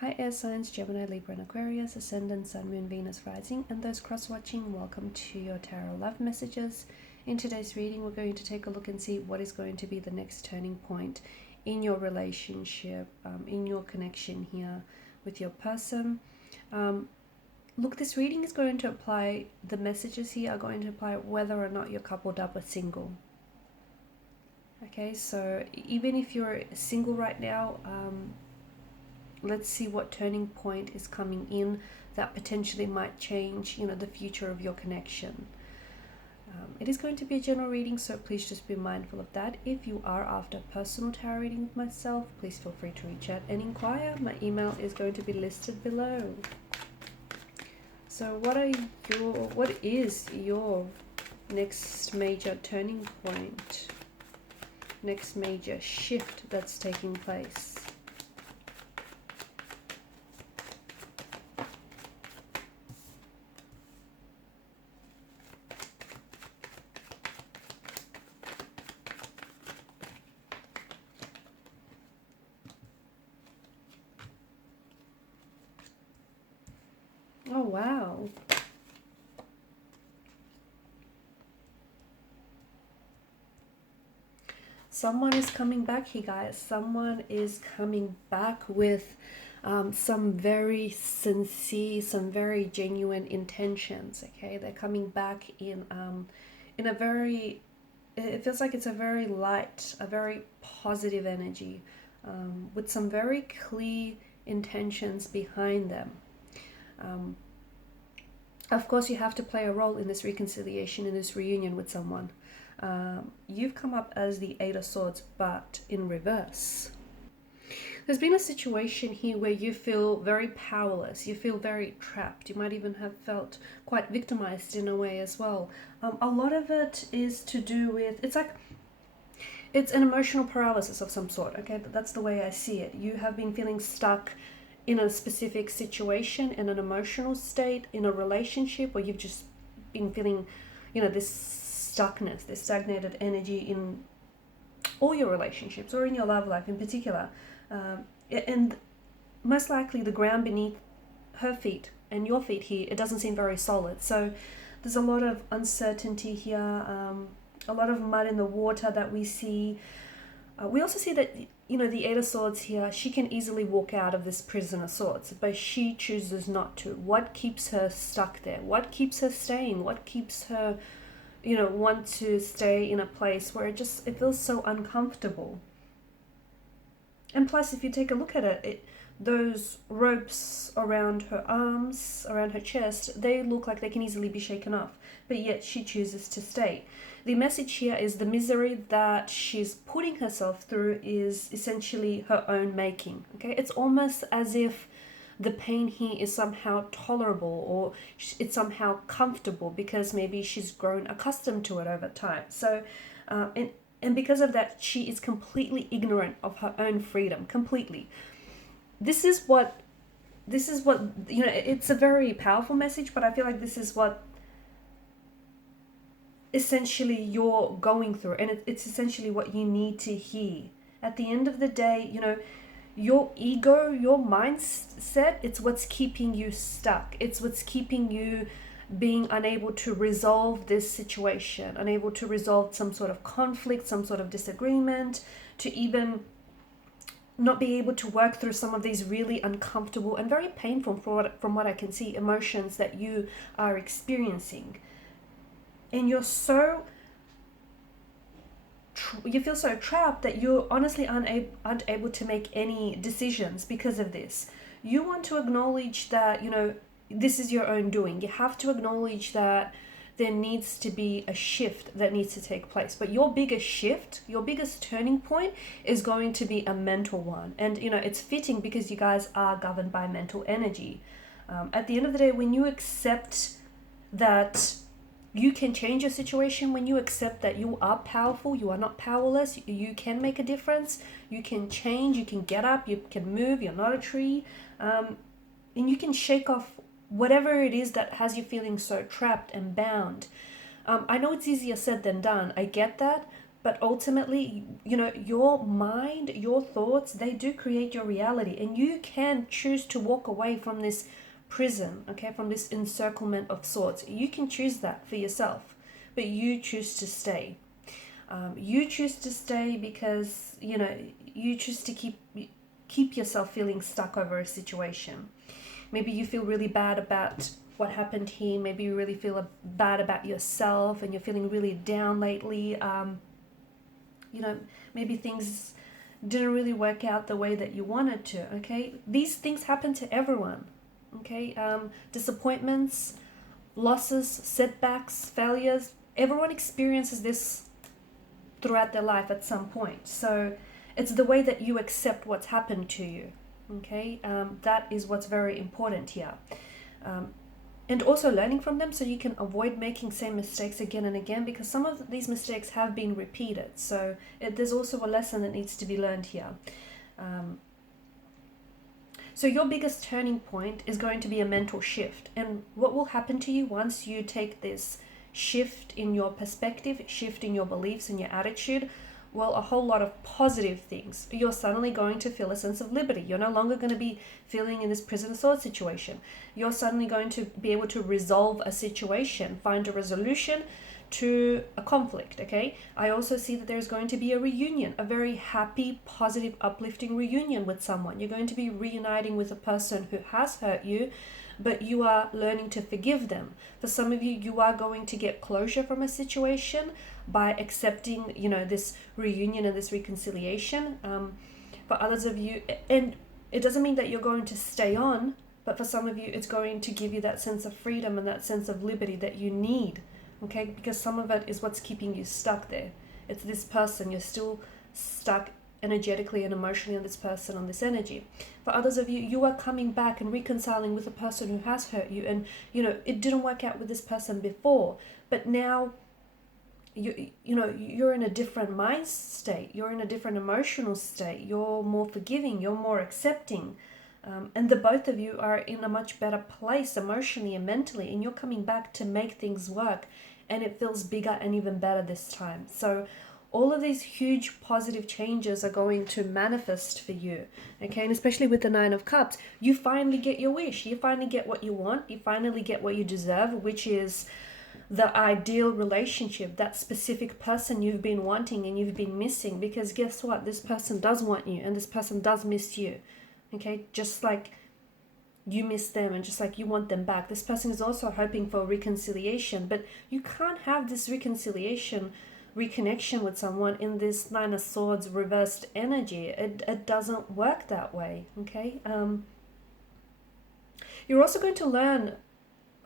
Hi air signs, Gemini, Libra and Aquarius, Ascendant, Sun, Moon, Venus, Rising, and those cross-watching, welcome to your Tarot Love Messages. In today's reading, we're going to take a look and see what is going to be the next turning point in your relationship, in your connection here with your person. Look, this reading is going to apply, the messages here are going to apply whether or not you're coupled up or single. Okay, so even if you're single right now, let's see what turning point is coming in that potentially might change, the future of your connection. It is going to be a general reading, so please just be mindful of that. If you are after a personal tarot reading with myself, please feel free to reach out and inquire. My email is going to be listed below. So what is your next major turning point? Next major shift that's taking place? Oh, wow. Someone is coming back here, guys. Someone is coming back with some very sincere, some very genuine intentions, okay? They're coming back in a very, it feels like it's a very light, a very positive energy with some very clear intentions behind them. Of course, you have to play a role in this reconciliation, in this reunion with someone. You've come up as the Eight of Swords, but in reverse. There's been a situation here where you feel very powerless. You feel very trapped. You might even have felt quite victimized in a way as well. A lot of it is to do with, it's an emotional paralysis of some sort, okay? That's the way I see it. You have been feeling stuck in a specific situation, in an emotional state, in a relationship, or you've just been feeling, this stuckness, this stagnated energy in all your relationships or in your love life in particular. And most likely the ground beneath her feet and your feet here, it doesn't seem very solid. So there's a lot of uncertainty here, a lot of mud in the water that we see. We also see that, the Eight of Swords here, she can easily walk out of this prison of swords, but she chooses not to. What keeps her stuck there? What keeps her staying? What keeps her, want to stay in a place where it feels so uncomfortable? And plus, if you take a look at it, those ropes around her arms, around her chest, they look like they can easily be shaken off, but yet she chooses to stay. The message here is the misery that she's putting herself through is essentially her own making, okay? It's almost as if the pain here is somehow tolerable or it's somehow comfortable because maybe she's grown accustomed to it over time. So, and because of that, she is completely ignorant of her own freedom, completely. This is what, it's a very powerful message, but I feel like this is what essentially you're going through, and it's essentially what you need to hear. At the end of the day, your ego, your mindset, it's what's keeping you stuck. It's what's keeping you being unable to resolve this situation, unable to resolve some sort of conflict, some sort of disagreement, to even not be able to work through some of these really uncomfortable and very painful, from what I can see, emotions that you are experiencing. And you feel so trapped that you honestly aren't able to make any decisions because of this. You want to acknowledge that, this is your own doing. You have to acknowledge that there needs to be a shift that needs to take place. But your biggest shift, your biggest turning point is going to be a mental one. And, it's fitting because you guys are governed by mental energy. At the end of the day, when you accept that you can change your situation, when you accept that you are powerful, you are not powerless, you can make a difference, you can change, you can get up, you can move, you're not a tree, and you can shake off whatever it is that has you feeling so trapped and bound. I know it's easier said than done, I get that, But ultimately, you know, your mind, your thoughts, they do create your reality, and you can choose to walk away from this prison, okay, from this encirclement of sorts. You can choose that for yourself, but you choose to stay. You choose to stay because, you know, you choose to keep yourself feeling stuck over a situation. Maybe you feel really bad about what happened here. Maybe you really feel bad about yourself and you're feeling really down lately. You know, maybe things didn't really work out the way that you wanted to, okay? These things happen to everyone, okay? Disappointments, losses, setbacks, failures, everyone experiences this throughout their life at some point. So it's the way that you accept what's happened to you, okay? That is what's very important here. And also learning from them so you can avoid making same mistakes again and again, because some of these mistakes have been repeated. So there's also a lesson that needs to be learned here. So your biggest turning point is going to be a mental shift. And what will happen to you once you take this shift in your perspective, shift in your beliefs and your attitude? Well, a whole lot of positive things. You're suddenly going to feel a sense of liberty. You're no longer going to be feeling in this prison of swords situation. You're suddenly going to be able to resolve a situation, find a resolution to a conflict, okay? I also see that there's going to be a reunion, a very happy, positive, uplifting reunion with someone. You're going to be reuniting with a person who has hurt you, but you are learning to forgive them. For some of you, you are going to get closure from a situation by accepting, you know, this reunion and this reconciliation. For others of you, and it doesn't mean that you're going to stay on, but for some of you, it's going to give you that sense of freedom and that sense of liberty that you need, okay? Because some of it is what's keeping you stuck there. It's this person, you're still stuck energetically and emotionally on this person, on this energy. For others of you, you are coming back and reconciling with a person who has hurt you, and, you know, it didn't work out with this person before, but now you're in a different mind state, you're in a different emotional state, you're more forgiving, you're more accepting, and the both of you are in a much better place emotionally and mentally, and you're coming back to make things work, and it feels bigger and even better this time. So all of these huge positive changes are going to manifest for you, okay? And especially with the Nine of Cups, you finally get your wish, you finally get what you want, you finally get what you deserve, which is the ideal relationship, that specific person you've been wanting and you've been missing. Because guess what? This person does want you and this person does miss you, okay? Just like you miss them and just like you want them back, this person is also hoping for reconciliation. But you can't have this reconciliation, reconnection with someone in this Nine of Swords reversed energy. It doesn't work that way, okay? You're also going to learn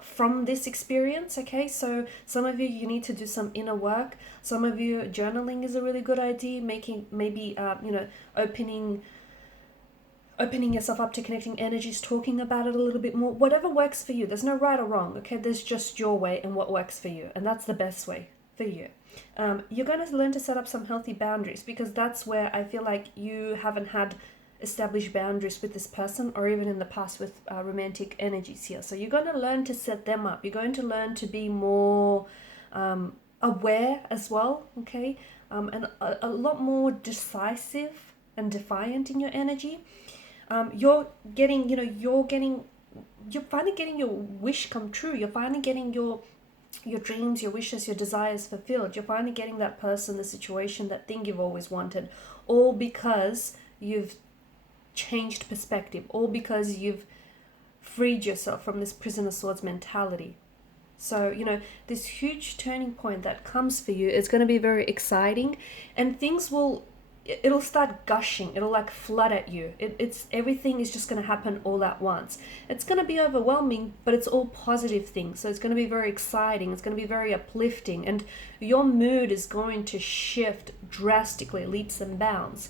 from this experience, okay? So some of you need to do some inner work. Some of you, journaling is a really good idea. Maybe opening yourself up to connecting energies, talking about it a little bit more. Whatever works for you. There's no right or wrong, okay? There's just your way and what works for you, and that's the best way for you. You're going to learn to set up some healthy boundaries, because that's where I feel like you haven't had established boundaries with this person, or even in the past with romantic energies here. So you're going to learn to set them up. You're going to learn to be more aware as well, okay? And a lot more decisive and defiant in your energy. You're finally getting your wish come true. You're finally getting your dreams, your wishes, your desires fulfilled. You're finally getting that person, the situation, that thing you've always wanted, all because you've changed perspective, all because you've freed yourself from this prison of swords mentality. So, you know, this huge turning point that comes for you is going to be very exciting, and it'll start gushing. It'll like flood at you. Everything is just going to happen all at once. It's going to be overwhelming, but it's all positive things. So it's going to be very exciting. It's going to be very uplifting, and your mood is going to shift drastically, leaps and bounds.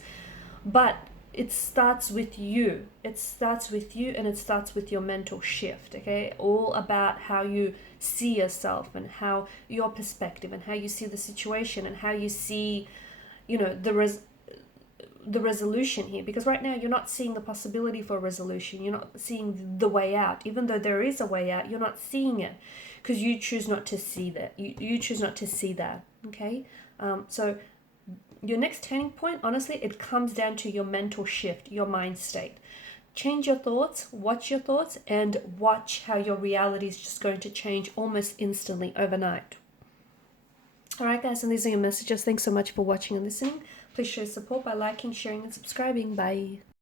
But it starts with you. It starts with you, and it starts with your mental shift, okay? All about how you see yourself, and how your perspective, and how you see the situation, and how you see, you know, the resolution here. Because right now you're not seeing the possibility for a resolution. You're not seeing the way out. Even though there is a way out, you're not seeing it because you choose not to see that. You choose not to see that, okay? So Your next turning point, honestly, it comes down to your mental shift, your mind state. Change your thoughts, watch your thoughts, and watch how your reality is just going to change almost instantly overnight. Alright guys, and these are your messages. Thanks so much for watching and listening. Please show support by liking, sharing, and subscribing. Bye.